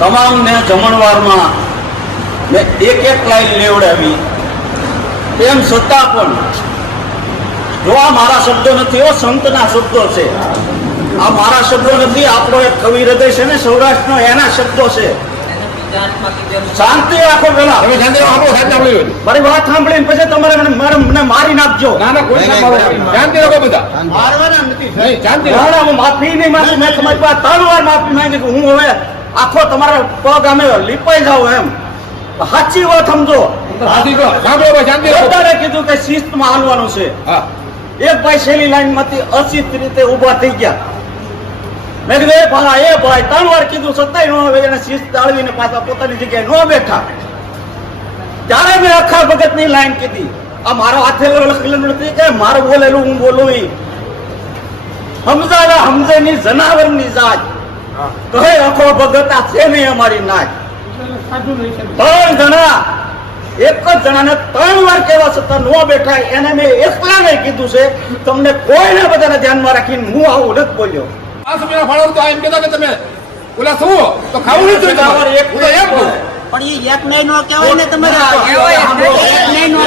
તમામને જમણવારમાં મેં એક એક લાઈન લેવડાવી. તેમ છતાં પણ જો આ મારા શબ્દો નથી એવો સંતના શબ્દો છે. આ મારા શબ્દો નથી આપણો એક કવિ હૃદય છે ને સૌરાષ્ટ્રનો એના શબ્દો છે. શાંતિ રાખો પેલા. મારી વાત સાંભળીને પછી તમારે મને મારે- મને મારી નાખજો. શાંતિ રાખો બધા. મારવાના નથી શાંતિ ના, રાખો. ના, હું માફી નહીં માંગુ મેં તમારી પાસે ત્રણ વાર માફી માંગી કે હું હવે આખો તમારા પગ અમે લીપાઈ જાવ એમ. સાચી વાત સમજો. બધાએ કીધું કે શિસ્તમાં હાલવાનું છે. એક ભાઈ છેલ્લી લાઈનમાંથી અશિત રીતે ઊભા થઈ ગયા. મેં કીધું એ ભાઈ એ ભાઈ ત્રણ વાર કીધું સત્તાય નો એને શિસ્ત જાળવીને પાછા પોતાની જગ્યાએ નો બેઠા. ત્યારે મેં અખા ભગતની લાઈન કીધી. આ મારો હાથે લખેલું નથી કે મારું બોલેલું હું બોલું ઈ. સમજાવે સમજે ની જનાવરની જાત. કહે અખો ભગતા છે નહીં અમારી નાચ ત્રણ જણા એક જ જણાને ત્રણ વાર કહેવા છતાં નો બેઠા એને મેં એકલાને કીધું છે તમને કોઈને બધાને ધ્યાનમાં રાખીને હું આવું નથી બોલ્યો આ સમયના ફાળો તો એમ કહેતા કે તમે ઓલા શું તો ખાવું કહું. પણ એ એક નહીં નો કહેવાય ને તમારે એક નહીં નો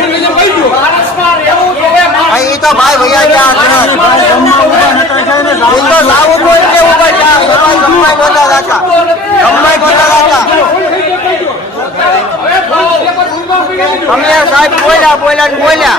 લઈને ભાઈ ગયો. ભાઈ ભૈયા બોલતા હતા તમે સાહેબ બોલ્યા બોલ્યા ને બોલ્યા.